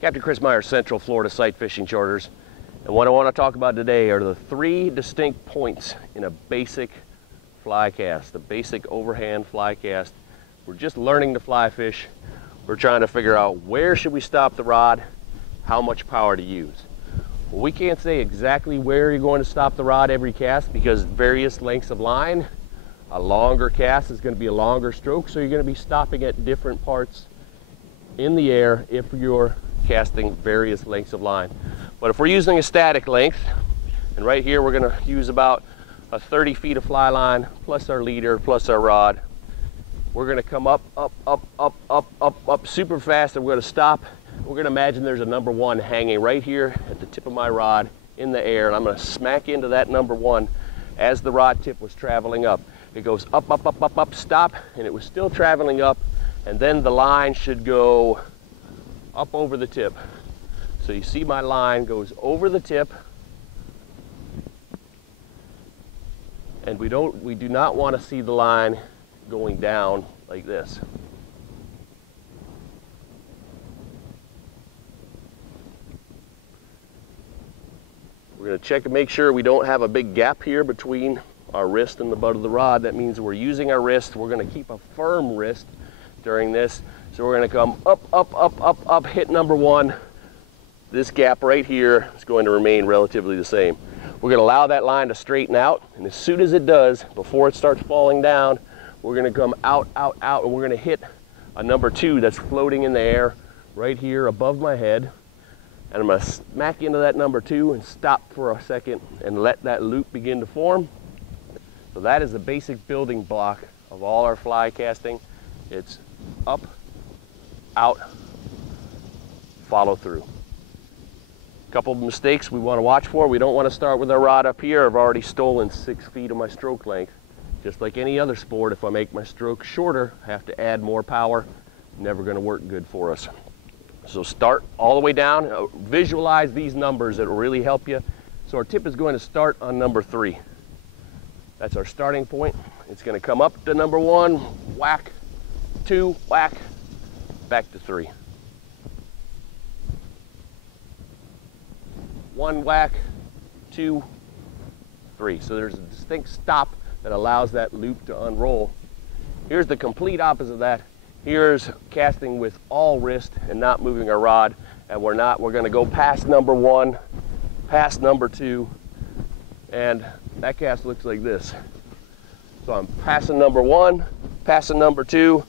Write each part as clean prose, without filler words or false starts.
Captain Chris Myers, Central Florida Sight Fishing Charters. And what I want to talk about today are the 3 distinct points in a basic fly cast, the basic overhand fly cast. We're just learning to fly fish. We're trying to figure out where should we stop the rod, how much power to use. Well, we can't say exactly where you're going to stop the rod every cast because various lengths of line. A longer cast is going to be a longer stroke, so you're going to be stopping at different parts in the air if you're casting various lengths of line. But if we're using a static length, and right here we're going to use about a 30 feet of fly line plus our leader plus our rod, we're going to come up super fast, and we're going to stop. We're going to imagine there's a number 1 hanging right here at the tip of my rod in the air, and I'm going to smack into that number 1 as the rod tip was traveling up. It goes up, stop, and it was still traveling up, and then the line should go up over the tip. So you see my line goes over the tip, and we do not want to see the line going down like this. We're going to check and make sure we don't have a big gap here between our wrist and the butt of the rod. That means we're using our wrist. We're going to keep a firm wrist during this. So we're going to come up, hit number 1. This gap right here is going to remain relatively the same. We're going to allow that line to straighten out, and as soon as it does, before it starts falling down, we're going to come out, and we're going to hit a number 2 that's floating in the air right here above my head. And I'm going to smack into that number 2 and stop for a second and let that loop begin to form. So that is the basic building block of all our fly casting. It's up, out, follow through. A couple of mistakes we want to watch for. We don't want to start with our rod up here. I've already stolen 6 feet of my stroke length. Just like any other sport, if I make my stroke shorter, I have to add more power. Never going to work good for us. So start all the way down. Visualize these numbers. It will really help you. So our tip is going to start on number 3. That's our starting point. It's going to come up to number 1, whack, 2, whack, back to 3. 1 whack, 2, 3. So there's a distinct stop that allows that loop to unroll. Here's the complete opposite of that. Here's casting with all wrist and not moving our rod, and we're going to go past number 1, past number 2, and that cast looks like this. So I'm passing number 1, passing number 2,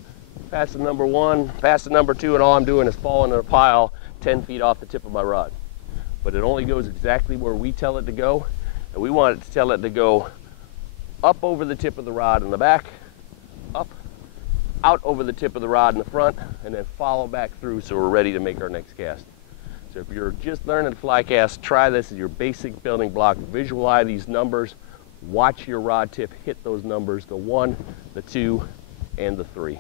passing number 1, passing number 2, and all I'm doing is falling in a pile 10 feet off the tip of my rod. But it only goes exactly where we tell it to go, and we want it to tell it to go up over the tip of the rod in the back, up, out over the tip of the rod in the front, and then follow back through so we're ready to make our next cast. So if you're just learning to fly cast, try this as your basic building block. Visualize these numbers, watch your rod tip hit those numbers, the 1, the 2, and the 3.